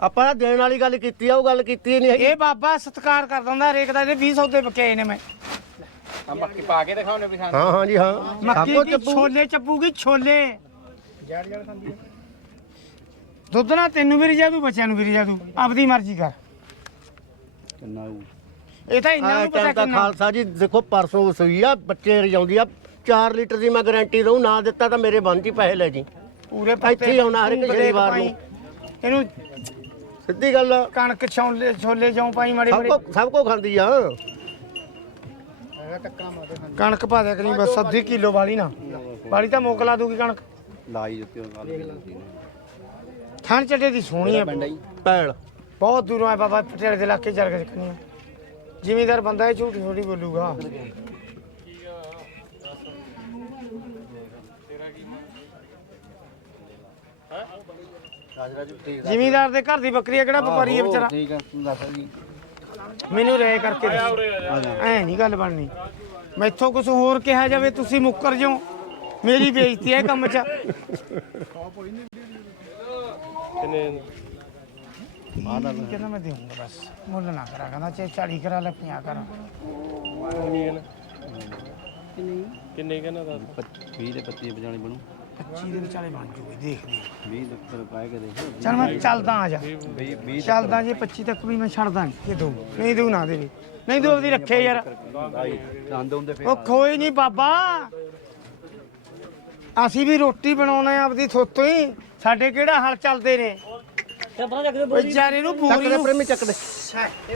ਆਪਾਂ ਤਾਂ ਦੇਣ ਵਾਲੀ ਗੱਲ ਕੀਤੀ ਆ ਉਹ ਗੱਲ ਕੀਤੀ ਨਹੀਂ ਹੈਗੀ। ਇਹ ਬਾਬਾ ਸਤਿਕਾਰ ਕਰ ਦਿੰਦਾ ਹਰੇਕ ਦਾ ਇਹਦੇ 20 ਸੌਦੇ ਪਕੇ ਨੇ ਮੈਂ। ਆ ਮੱਕੀ ਪਾ ਕੇ ਦਿਖਾਉਣੇ ਵੀ ਸਾਨੂੰ। ਹਾਂ ਹਾਂ ਜੀ ਹਾਂ। ਮੱਕੀ ਦੀ। ਛੋਲੇ ਚੱਪੂਗੀ ਛੋਲੇ। ਦੁੱਧ ਨਾ ਤੈਨੂੰ ਵੀ ਰਿਜਾ ਦੂ ਬੱਚਿਆਂ ਨੂੰ ਵੀ ਰਿਜਾ ਦੂ। ਆਪਦੀ ਮਰਜ਼ੀ ਕਰ। ਕਿੰਨਾ ਇਹ ਤਾਂ ਆਹ ਨੂੰ ਪਤਾ ਤਾਂ ਕਿੰਨਾ। ਖਾਲਸਾ ਜੀ ਦੇਖੋ ਪਰਸੋਂ ਸੂਈ ਆ ਬੱਚੇ ਰਜਾਉਂਦੀ ਆ। 4 ਲੀਟਰ ਦੀ ਮੈਂ ਗਾਰੰਟੀ ਦਊਂ ਨਾ ਦਿੱਤਾ ਤਾਂ ਮੇਰੇ ਬੰਦ ਹੀ ਪੈਸੇ ਲੈ ਜੀ। ਪੂਰੇ ਇੱਥੇ ਆਉਣਾ ਹਰ ਇੱਕ ਤੂੰ ਸ਼ਨੀਵਾਰ। ਨੂੰ। ਇਹਨੂੰ ਸਿੱਧੀ ਗੱਲ ਆ। ਕਣਕ ਛੋਲੇ ਛੋਲੇ ਜੋਂ ਪਾਈ ਮਾੜੇ ਸਭ ਮਾੜੇ। ਕੋ ਸਭ ਕੋ ਖਾਂਦੀ ਆ। ਕਣਕ ਪਾ ਦਿਆ ਕਰੀ ਬਸ ਅੱਧੀ ਕਿਲੋ ਵਾਲੀ ਨਾ। ਵਾਲੀ ਤਾਂ ਮੋਕਲਾ ਦੂਗੀ ਕਣਕ। ਲਾਈ ਦਿੱਤੀ ਉਹ ਗੱਲ ਥਣ ਚੱਡੇ ਦੀ ਸੋਹਣੀ ਹੈ ਪਿੰਡ ਪੈਲ ਬਹੁਤ ਦੂਰੋਂ ਆ ਬਾਬਾ ਪਟਿਆਲੇ ਦੇ ਇਲਾਕੇ ਚੱਲ ਕੇ ਚੱਕਣੀ ਆ। ਜ਼ਿਮੀਦਾਰ ਬੰਦਾ ਇਹ ਝੂਠ ਥੋੜੀ ਬੋਲੂਗਾ ਰਾਜ ਰਾਜ ਠੀਕ ਜ਼ਿਮੀਦਾਰ ਦੇ ਘਰ ਦੀ ਬੱਕਰੀ ਆ ਕਿਹੜਾ ਵਪਾਰੀ ਹੈ ਵਿਚਾਰਾ? ਠੀਕ ਹੈ ਤੂੰ ਦੱਸ ਜੀ ਮੈਨੂੰ ਰਹਿ ਕਰਕੇ ਐ ਨਹੀਂ ਗੱਲ ਬਣਨੀ। ਮੈਥੋਂ ਕੁਝ ਹੋਰ ਕਿਹਾ ਜਾਵੇ ਤੁਸੀਂ ਮੁੱਕਰ ਜਾਓ। ਮੇਰੀ ਬੇਇੱਜ਼ਤੀ ਹੈ ਕੰਮ 'ਚ। ਕਹਿੰਦਾ ਮੈਂ ਦੇਵਾਂਗਾ ਬਸ। ਮੁੱਲ ਨਾ ਕਰਾ ਕਹਿੰਦਾ ਚੇ 40 ਕਰਾ ਲੈ 50 ਕਰਾ। ਕਿੰਨੇ ਕਹਿੰਦਾ ਦੱਸ? 20 ਦੇ 25 ਬਜਾਣੀ ਬਣੂ। 25 ਦੇ ਵਿਚਾਲੇ ਬਣ ਜੂਗੇ ਦੇਖਦੇ ਹਾਂ। 20 ਲੱਖ ਰੁਪਏ ਕੇ ਦੇ ਚੱਲ ਮੈਂ ਚੱਲਦਾ ਆ ਜਾ। 20 20 ਚੱਲਦਾ ਜੇ 25 ਤੱਕ ਵੀ ਮੈਂ ਛੱਡਦਾ ਨਹੀਂ ਇਹ ਦੋ ਨਹੀਂ ਦਊ ਨਾ ਦੇਵੇ ਨਹੀਂ ਦਊ ਆਪਦੀ ਰੱਖੇ ਯਾਰ। ਆਈ ਦੰਦ ਹੁੰਦੇ ਫੇਰ ਉਹ ਕੋਈ ਨਹੀਂ ਬਾਬਾ। ਅਸੀਂ ਵੀ ਰੋਟੀ ਬਣਾਉਣਾ ਹੈ ਆਪਦੀ ਥੋਤੋਂ ਹੀ। ਸਾਡੇ ਕਿਹੜਾ ਹਲ ਚੱਲਦੇ ਨੇ? ਵਿਚਾਰੇ ਨੂੰ। ਚੱਕ ਬੂਰੀ ਦੇ ਨੂੰ। ਪ੍ਰੇਮੀ ਚੱਕ ਦੇ।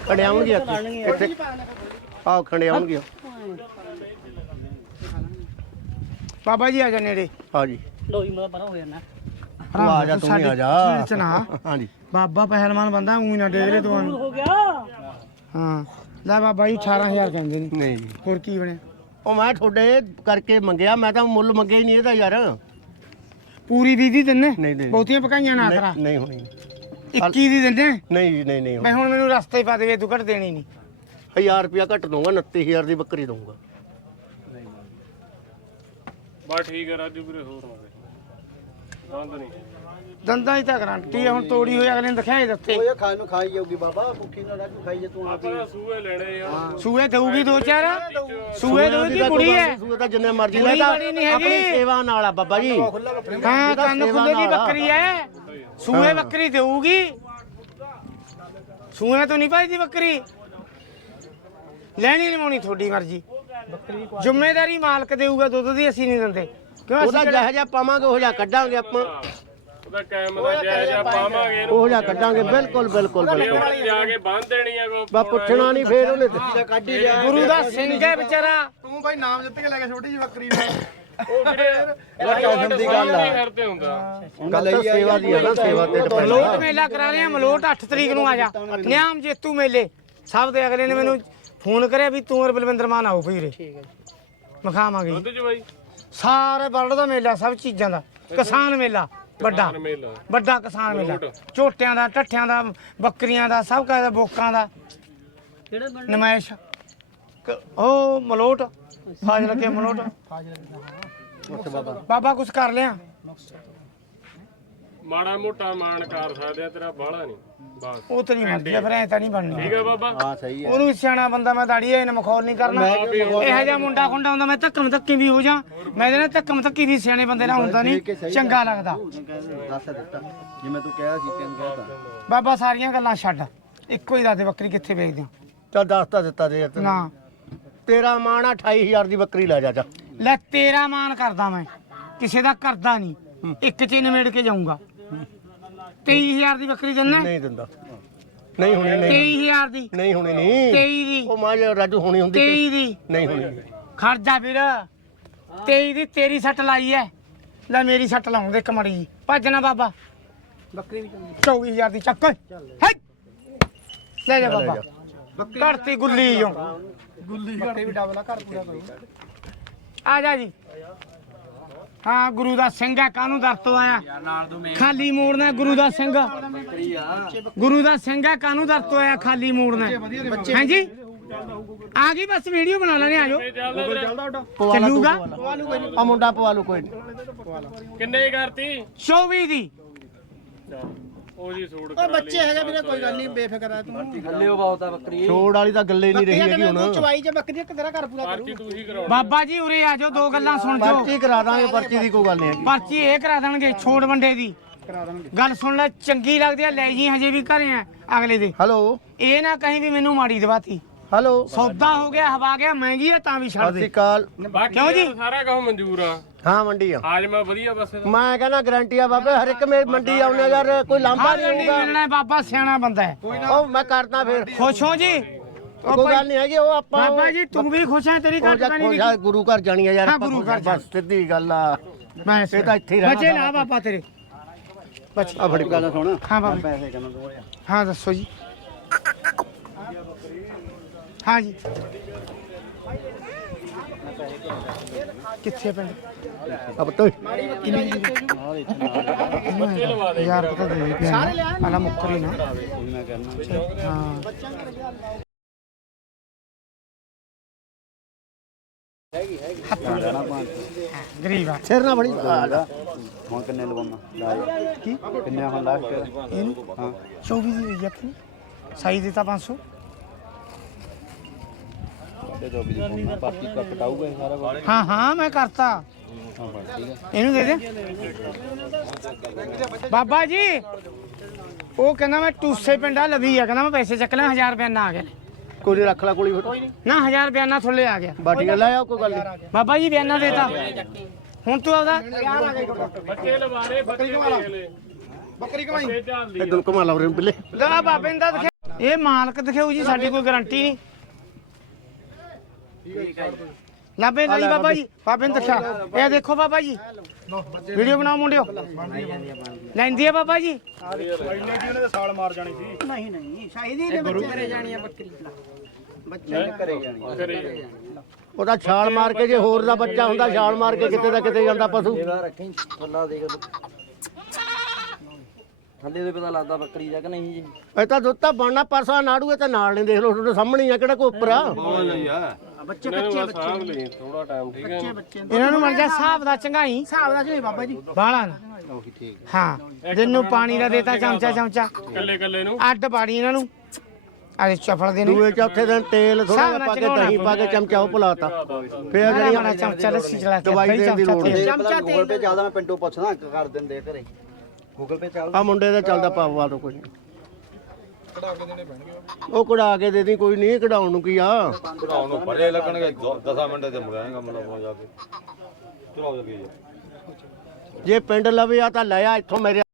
ਖੜੇ ਆਉਣਗੇ ਕਿੱਥੇ ਆਹ ਖੜੇ ਆਉਣਗੇ। ਬਾਬਾ ਜੀ ਆ ਜਾ ਨੇੜੇ। ਹਾਂ ਜੀ। ਲੋਈ ਮਾ ਪਰਾਂ ਹੋ ਜਾਣਾ। ਤੂੰ ਆ ਜਾ ਤੂੰ ਵੀ ਆ ਜਾ। ਚੀੜ ਚ ਨਾ। ਹਾਂ ਜੀ ਬਾਬਾ ਪਹਿਲਵਾਨ ਬੰਦਾ ਊਂ ਨਾ ਡੇਗ ਲੈ ਤੂੰ ਹੋ ਗਿਆ। ਹਾਂ। ਲੈ ਬਾਬਾ ਜੀ 18000 ਕਹਿੰਦੇ ਨੇ। ਨਹੀਂ ਜੀ। ਹੋਰ ਕੀ ਬਣਿਆ? ਉਹ ਮੈਂ ਤੁਹਾਡੇ ਕਰਕੇ ਮੰਗਿਆ ਮੈਂ ਤਾਂ ਮੁੱਲ ਮੰਗਿਆ ਹੀ ਨਹੀਂ ਇਹਦਾ ਯਾਰ। ਪੂਰੀ 20 ਦੀ ਦਿੰਨੇ? ਨਹੀਂ ਦੇ ਬਹੁਤੀਆਂ ਪਕਾਈਆਂ ਨਾ ਕਰਾ ਨਹੀਂ ਹੋਣੀ। 21 ਦੀ ਦਿੰਦੇ ਨਹੀਂ ਜੀ ਨਹੀਂ ਨਹੀਂ ਮੈਂ ਹੁਣ। ਮੈਨੂੰ ਰਸਤੇ ਹੀ ਪਾ ਦੇਵੇ ਤੂੰ ਘੱਟ ਦੇਣੀ ਨਹੀਂ। 1000 ਰੁਪਿਆ ਘੱਟ ਦਊਂਗਾ 29000 ਦੀ ਬੱਕਰੀ ਦਊਂਗਾ। ਬਸ ਠੀਕ ਹੈ ਰਾਜੂ ਵੀਰੇ ਹੋਰ ਦੇ ਦੰਦਾਂ ਹੀ ਤਾਂ ਗਰੰਟੀ ਆ ਹੁਣ ਤੋੜੀ ਹੋਈ ਅਗਲੇ ਨੇ ਦਿਖਾਏ ਦਿੱਤੇ। ਉਹ ਖਾਣ ਨੂੰ ਖਾਈ ਜਾਊਗੀ ਬਾਬਾ ਭੁੱਖੀ ਨਾ ਖਾਈ ਜੇ ਤੂੰ ਆਪ ਹੀ। ਸੂਏ ਲੈਣੇ ਯਾਰ ਸੂਏ ਦਊਗੀ ਦੋ ਚਾਰ? ਸੂਏ ਦਊਗੀ ਕੁੜੀ ਹੈ। ਸੂਏ ਤਾਂ ਜਿੰਨੇ ਮਰਜ਼ੀ ਲੈ ਤਾਂ ਬੜੀ ਨਹੀਂ ਹੈਗੀ। ਆਪਣੀ ਸੇਵਾ ਨਾਲ ਆ ਬਾਬਾ ਜੀ। ਹਾਂ ਕੰਨ ਖੁੱਲੇ ਦੀ ਆ। ਬੱਕਰੀ ਹੈ। ਸੂਏ ਬੱਕਰੀ ਦੇਊਗੀ। ਸੂਏ ਤੋਂ ਨਹੀਂ ਭਾਈ ਬੱਕਰੀ। ਲੈਣੀ ਲਵਾਉਣੀ ਤੁਹਾਡੀ ਮਰਜ਼ੀ। ਜ਼ਿੰਮੇਵਾਰੀ ਮਾਲਕ ਦੇਊਗਾ ਦੁੱਧ ਦੀ ਅਸੀਂ ਨਹੀਂ ਦਿੰਦੇ। ਕਿਉਂ ਅਸੀਂ ਉਹਦਾ ਕਿਹੜਾ- ਜਿਹੋ ਜਿਹਾ ਪਾਵਾਂਗੇ ਉਹ ਜਿਹਾ ਕੱਢਾਂਗੇ ਆਪਾਂ। ਉਹਦਾ ਕਾਇਮ ਦਾ ਜਾਇਜ਼ ਆ ਪਾਵਾਂਗੇ ਇਹਨੂੰ। ਉਹ ਜਿਹਾ ਕੱਢਾਂਗੇ ਬਿਲਕੁਲ ਬਿਲਕੁਲ ਤੇ ਬਿਲਕੁਲ। ਉਹਨੇ ਜਾ ਕੇ ਬੰਨ ਦੇਣੀ ਆ ਕੋ ਬਾ ਪੁੱਛਣਾ ਨਹੀਂ ਫੇਰ ਉਹਨੇ ਤੇ। ਕੱਢ ਹੀ ਲਿਆ। ਗੁਰੂ ਦਾ ਸਿੰਘ ਹੈ ਵਿਚਾਰਾ। ਤੂੰ ਭਾਈ ਨਾਮ ਜਿੱਤ ਕੇ ਲੈ ਗਿਆ ਛੋਟੀ ਜਿਹੀ ਬੱਕਰੀ ਉਹ ਵੀਰੇ ਇਹਦਾ ਕਾਸਮ ਦੀ ਗੱਲ ਨਹੀਂ ਆ ਕਰਦੇ ਹੁੰਦਾ। ਗੱਲ ਤਾਂ ਸੇਵਾ ਦੀ ਆ ਨਾ ਸੇਵਾ ਤੇ depend ਮਲੋਟ। ਮੇਲਾ ਕਰਾ ਲਿਆ ਮਲੋਟ 8 ਤਰੀਕ ਨੂੰ ਆ ਜਾ। ਨਿਆਮ ਜੇਤੂ ਮੇਲੇ। ਸਭ ਦੇ ਅਗਲੇ ਨੇ ਮੈਨੂੰ ਫੋਨ ਕਰਿਆ ਵੀ ਤੂੰ ਔਰ ਬਲਵਿੰਦਰ ਮਾਨ ਆਓ ਵੀਰੇ ਠੀਕ ਹੈ ਮਖਾਵਾਂਗੇ ਦੁੱਧ ਚ ਬਾਈ। ਸਾਰੇ ਵਰਲਡ ਦਾ ਮੇਲਾ ਸਭ ਚੀਜ਼ਾਂ ਦਾ। ਕਿਸਾਨ ਮੇਲਾ ਵੱਡਾ। ਮੇਲਾ। ਵੱਡਾ ਕਿਸਾਨ ਮੇਲਾ। ਝੋਟਿਆਂ ਦਾ ਟੱਠਿਆਂ ਦਾ ਬੱਕਰੀਆਂ ਦਾ ਸਭ ਕਾਹ ਦਾ ਬੋਕਾਂ ਦਾ। ਕਿਹੜੇ ਨਮਾਇਸ਼। ਕ- ਉਹ ਮਲੋਟ। ਫਾਜ਼ਲ ਕੇ ਮਲੋਟ ਬਾਬਾ। ਕੁਛ ਕਰ ਲਿਆ। ਮਾੜਾ ਮੋਟਾ ਮਾਣ ਕਰ ਸਕਦੇ ਆ ਤੇਰਾ ਬਾਹਲਾ ਨਹੀਂ ਬਸ। ਉਹ ਤਾਂ ਨਹੀਂ ਮਰਜ਼ੀ ਫਿਰ ਐ ਤਾਂ ਨਹੀਂ ਬਣਨੀ। ਠੀਕ ਆ ਬਾਬਾ? ਹਾਂ ਸਹੀ ਹੈ ਉਹਨੂੰ ਵੀ ਸਿਆਣਾ ਬੰਦਾ ਮੈਂ ਦਾੜੀ ਇਹ ਮਖੌਲ ਨਹੀਂ ਕਰਨਾ। ਇਹੋ ਜਿਹਾ ਮੁੰਡਾ ਖੁੰਡਾ ਹੁੰਦਾ ਮੈਂ ਧੱਕਮ ਧੱਕੀ ਵੀ ਹੋ ਜਾ। ਮੈਂ ਨਾਲ ਧੱਕਮ ਧੱਕੀ ਵੀ ਸਿਆਣੇ ਬੰਦੇ ਨਾਲ ਹੁੰਦਾ ਨਹੀਂ ਚੰਗਾ ਲੱਗਦਾ। ਦੱਸ ਦਿੱਤਾ। ਜਿਵੇਂ ਤੂੰ ਕਿਹਾ ਸੀ ਤੈਨੂੰ ਕਹਿਤਾ ਬਾਬਾ ਸਾਰੀਆਂ ਗੱਲਾਂ ਛੱਡ। ਇੱਕੋ ਹੀ ਦੱਸ ਦੇ ਬੱਕਰੀ ਕਿੱਥੇ ਵੇਚਦੇ ਹੋ ਚੱਲ ਦੱਸ ਤਾਂ ਦਿੱਤਾ ਦੇ ਯਾਰ ਤੈਨੂੰ। ਨਾ। ਤੇਰਾ ਮਾਣ ਆ 28000 ਦੀ ਬੱਕਰੀ ਲੈ ਜਾ ਜਾ। ਲੈ ਤੇਰਾ ਮਾਨ ਕਰਦਾ ਮੈਂ। ਕਿਸੇ ਦਾ ਕਰਦਾ ਨਹੀਂ ਇੱਕ ਚ ਹੀ ਨਿਮੇੜ ਕੇ ਜਾਊਂਗਾ। 23000 ਦੀ ਬੱਕਰੀ ਦਿੰਨਾ ਨਹੀਂ ਦਿੰਦਾ। ਨਹੀਂ ਹੋਣੀ ਨਹੀਂ 23000 ਦੀ? ਨਹੀਂ ਹੋਣੀ ਨਹੀਂ 23 ਦੀ। ਉਹ ਮਾਂ ਜੇ ਰਾਜੂ ਹੋਣੀ ਹੁੰਦੀ 23 ਦੀ। ਨਹੀਂ ਹੋਣੀ ਨਹੀਂ। ਖੜ ਜਾ ਵੀਰ 23 ਦੀ ਤੇਰੀ ਸੱਟ ਲਾਈ ਐ। ਲੈ ਮੇਰੀ ਸੱਟ ਲਾਉਣ ਦੇ ਕਮੜੀ ਜੀ ਭੱਜਣਾ ਬਾਬਾ। ਬੱਕਰੀ ਵੀ 24000 ਦੀ ਚੱਕ। ਹੈ ਲੈ ਜਾ ਬਾਬਾ। ਘੜਤੀ ਗੁੱਲੀ ਜੋ ਗੁੱਲੀ ਬੱਕਰੀ ਵੀ ਡਬਲ ਘਰ ਪੂਰਾ ਕਰੋ। ਆ ਜਾ ਜੀ। ਹਾਂ ਗੁਰੂ ਦਾ ਸਿੰਘ ਹੈ ਕਾਹਨੂੰ ਦਰ ਤੋਂ ਆਇਆ ਖਾਲੀ ਮੋੜਨਾ ਗੁਰੂ ਦਾ ਸਿੰਘ। ਗੁਰੂ ਦਾ ਸਿੰਘ ਹੈ ਕਾਹਨੂੰ ਦਰ ਤੋਂ ਆਇਆ ਖਾਲੀ ਮੋੜਨਾ ਹਾਂਜੀ ਆ ਗਈ ਬਸ ਵੀਡੀਓ ਬਣਾ ਲੈਣੇ ਲਾ ਤੂੰ, ਚੱਲੂਗਾ? ਆ ਮੁੰਡਾ ਪਵਾ ਲੂ ਕੋਈ ਕਿੰਨੇ ਕਰਤੀ? 24 ਦੀ। ਉਹ ਜੀ ਸੂਟ ਓ ਕਰਾ ਬੱਚੇ ਹੈਗੇ ਵੀਰੇ ਕੋਈ ਗੱਲ ਨਹੀਂ ਬੇਫਿਕਰ ਆ ਤੂੰ। ਲਿਓ ਬਹੁਤ ਆ ਬੱਕਰੀ ਛੋੜ ਵਾਲੀ ਤਾਂ ਗੱਲੇ ਨਹੀਂ ਰਹੀ ਹੈਗੀ ਹੁਣ। ਚਵਾਈ ਚ ਬੱਕਰੀ ਇੱਕ ਤੇਰਾ ਘਰ ਪੂਰਾ ਪਰਚੀ ਤੂੰ ਹੀ ਕਰਾਉਣੀ ਬਾਬਾ ਜੀ ਉਰੇ ਆ ਜਾਓ ਦੋ ਗੱਲਾਂ ਸੁਣ ਜਾਓ। ਪਰਚੀ ਕਰਾ ਦਾਂਗੇ ਪਰਚੀ ਦੀ ਕੋਈ ਗੱਲ ਨਹੀਂ ਹੈਗੀ। ਪਰਚੀ ਇਹ ਕਰਾ ਦੇਣਗੇ ਛੋੜ ਵੰਡੇ ਦੀ। ਕਰਾ ਗੱਲ ਸੁਣ ਲੈ ਚੰਗੀ ਲੱਗਦੀ ਆ ਲੈ ਜੀ ਹਜੇ ਵੀ ਘਰੇ ਆ ਅਗਲੇ ਦੇ। ਹੈਲੋ। ਇਹ ਨਾ ਕਹੀਂ ਵੀ ਮੈਨੂੰ ਮਾੜੀ ਦਵਾਤੀ। ਹੈਲੋ। ਸੌਦਾ ਹੋ ਗਿਆ ਹਵਾ ਗਿਆ ਮਹਿੰਗੀ ਆ ਤਾਂ ਵੀ ਛੱਡ ਸਤਿ ਸ਼੍ਰੀ ਦੇ ਅਕਾਲ। ਬਾਕੀ ਕਿਉਂ ਜੀ? ਸਾਰਾ ਕੰਮ ਮਨਜ਼ੂਰ ਆ। ਹਾਂ ਮੰਡੀ ਆ। ਆਜ ਮੈਂ ਵਧੀਆ ਬਸ। ਮੈਂ ਕਹਿੰਦਾ ਗਾਰੰਟੀ ਆ ਬਾਬੇ ਹਰ ਇੱਕ ਮੇ ਮੰਡੀ ਆਉਣੇ ਯਾਰ ਕੋਈ ਲਾਂਭਾ ਨਹੀਂ ਨਹੀਂ ਹੋਊਗਾ। ਮਿਲਣਾ ਹੈ, ਬਾਬਾ ਸਿਆਣਾ ਬੰਦਾ ਹੈ। ਉਹ ਮੈਂ ਕਰਦਾ ਫਿਰ। ਖੁਸ਼ ਹੋ ਜੀ। ਉਹ ਕੋਈ ਗੱਲ ਨਹੀਂ ਹੈਗੀ ਉਹ ਆਪਾਂ ਬਾਬਾ ਜੀ ਤੂੰ ਵੀ ਖੁਸ਼ ਹੈ ਤੇਰੀ ਜਾ ਤਾਂ ਨਹੀਂ ਖੁਸ਼ ਆ, ਗੁਰੂ ਘਰ ਜਾਣੀ ਆ ਯਾਰ ਹਾਂ, ਗੁਰੂ ਘਰ ਬਸ ਸਿੱਧੀ ਗੱਲ ਆ। ਮੈਂ ਇਹ ਤਾਂ ਇੱਥੇ ਹੀ ਰਹਿਣਾ ਬਚੇ ਨਾ ਬਾਬਾ ਤੇਰੇ। ਬਚ ਆ ਫੜੀ। ਗੱਲ ਸੁਣ। ਹਾਂ ਬਾਬਾ। ਪੈਸੇ ਕਿੰਨਾ ਦੋ ਆ ਹਾਂ ਦੱਸੋ ਜੀ। ਹਾਂ ਜੀ ਕਿੱਥੇ ਪਿੰਡ ਅਬ ਤੋਂ ਕਿੰਨੀ ਜੀ ਯਾਰ ਪਤਾ ਦੇ ਦੇ ਸਾਰੇ ਲਿਆ ਆਲਾ ਮੁੱਕਰੀ ਨਾ। ਮੈਂ ਕਰਨਾ ਹਾਂ। ਲੈਣਾ ਪੰਜ ਗਰੀਬ ਆ। ਸਿਰ ਨਾ ਫੜੀ ਹੁਣ ਕਿੰਨੇ ਲਵਾਉਣਾ ਲਾ ਕੀ? ਕਿੰਨੇ ਹੁਣ ਲਾਸਟ ਇਹਨੂੰ ਹਾਂ। 24 ਦੀ ਆਪਣੀ। ਸਾਈ ਦਿੱਤਾ 500 ਤੇ ਜੋ ਵੀ ਦੀ ਪਾਰਟੀ ਕਾ ਕਟਾਊਗਾ ਇਹ ਸਾਰਾ ਕੁਝ ਹਾਂ ਹਾਂ ਮੈਂ ਕਰਤਾ। ਇਹਨੂੰ ਦੇ ਦੇ। ਬਾਬਾ ਜੀ ਉਹ ਕਹਿੰਦਾ ਮੈਂ ਟੂਸੇ ਪਿੰਡਾ ਲਵੀ ਆ। ਕਹਿੰਦਾ ਮੈਂ ਪੈਸੇ ਚੱਕ ਲਿਆ 1000 ਰੁਪਏ ਨਾ ਆ ਗਿਆ। ਕੋਈ ਰੱਖ ਲੈ ਕੋਲੀ ਫਿਰ ਨਾ। 1000 ਰੁਪਏ ਨਾ ਥੱਲੇ ਆ ਗਿਆ। ਬਾਟੀ ਲੈ ਆਓ ਕੋਈ ਗੱਲ ਨਹੀਂ ਬਾਬਾ ਜੀ ਬਿਆਨਾ ਦੇਤਾ ਹੁਣ ਤੂੰ ਆਪਦਾ ਬੱਚੇ ਲਵਾਰੇ ਬੱਚੇ ਦੇਖ ਲੈ। ਬੱਕਰੀ ਕਮਾਈ। ਝਾਲਦੀ ਇਦੋਂ ਕਮਾ ਲਾ ਰਹੇ ਬਿੱਲੇ। ਲਾ ਬਾਬੇ ਨੇ ਇਹ ਮਾਲਕ ਦਿਖਾਉ ਜੀ ਸਾਡੀ ਕੋਈ ਗਾਰੰਟੀ ਨਹੀਂ ਲਾਬੇ ਲਈ ਬਾਬਾ ਜੀ ਬਾਬੇ। ਨੇ ਦਿਖਿਆ ਇਹ ਦੇਖੋ ਬਾਬਾ ਜੀ। ਵੀਡੀਓ ਬਣਾਓ ਮੁੰਡਿਓ। ਲੈਂਦੀ ਆ ਬਾਬਾ ਜੀ। ਨਹੀਂ ਨਹੀਂ ਸ਼ਾਇਦੀ ਨੇ ਬੱਚੇ ਘਰੇ ਜਾਣੀ ਆ ਬੱਕਰੀ। ਕਰੇ ਜਾਣੀ। ਕਰੇ ਉਹਦਾ ਛਾਲ ਮਾਰ ਕੇ ਜੇ ਹੋਰ ਦਾ ਬੱਚਾ ਹੁੰਦਾ ਛਾਲ ਮਾਰ ਕੇ ਕਿਤੇ ਦਾ ਕਿਤੇ ਜਾਂਦਾ ਪਸ਼ੂ। ਰੱਖੀ ਥੱਲਾ ਦੇਖ। ਥੱਲੇ ਦੇ ਪਤਾ ਲੱਗਦਾ ਬੱਕਰੀ ਦਾ ਕਿ ਨਹੀਂ ਜੀ। ਇਹ ਤਾਂ ਦੁੱਧ ਤਾਂ ਬਣਨਾ ਪਰਸਾ ਨਾੜੂ ਇਹ ਤਾਂ ਨਾਲ ਨਹੀਂ ਦੇਖ ਲਓ ਤੁਹਾਡੇ ਸਾਹਮਣੇ ਹੀ ਆ ਕਿਹੜਾ ਕੋਈ ਉੱਪਰ ਆ। ਬੱਚੇ ਲਈ ਥੋੜਾ ਟਾਈਮ ਠੀਕ ਹੈ ਇਹਨਾਂ ਨੂੰ ਮਿਲ ਜਾ ਹਿਸਾਬ ਦਾ ਚੰਗਾਈ। ਹਿਸਾਬ ਦਾ ਚੰਗਾਈ ਬਾਬਾ ਜੀ। ਬਾਲਾ ਨਾ। ਉਹੀ ਠੀਕ ਹਾਂ ਦਿਨ ਨੂੰ ਪਾਣੀ ਦਾ ਦੇਤਾ ਚਮਚਾ ਚਮਚਾ। ਕੱਲੇ ਕੱਲੇ ਨੂੰ? ਅੱਡ ਪਾੜੀ ਇਹਨਾਂ ਨੂੰ। ਅਰੇ ਚਫਲ ਦੇ ਨੂੰ। ਦੂਏ ਚੌਥੇ ਦਿਨ ਤੇਲ ਥੋੜਾ ਜਿਹਾ ਪਾ ਕੇ ਦਹੀਂ ਪਾ ਕੇ ਚਮਚਾ ਉਹ ਭੁਲਾਤਾ ਫੇਰ ਜਿਹੜੀ ਚਮਚਾ ਲੱਸੀ ਚਲਾ ਕੇ ਦਵਾਈ ਦੇਣ ਦੀ ਲੋੜ ਚਮਚਾ ਗੂਗਲ ਪੇ ਚੱਲਦਾ ਮੈਂ ਪਿੰਟੂ ਪੁੱਛਦਾ ਕਰ ਦਿੰਦੇ ਘਰੇ। ਗੂਗਲ ਪੇ ਚੱਲਦਾ? ਆ ਮੁੰਡੇ ਦਾ ਚੱਲਦਾ ਪਾਵਾ ਤੋਂ ਕੋਈ ਨੀ। ਉਹ? ਕਢਾ ਕੇ ਦੇ ਦੀ ਕੋਈ ਨਹੀਂ ਕਢਾਉਣ ਨੂੰ ਕੀ ਆ? ਚੜਾਉਣ ਨੂੰ ਬੜੇ ਲੱਗਣਗੇ 10 ਮਿੰਟ ਤੇ ਮੁੜਾਏਗਾ ਮਤਲਬ ਜਾ ਕੇ। ਜਗੀ ਜੇ ਪਿੰਡ ਲਵੇ ਆ ਤਾਂ ਲੈ ਆ ਇੱਥੋਂ ਮੇਰੇ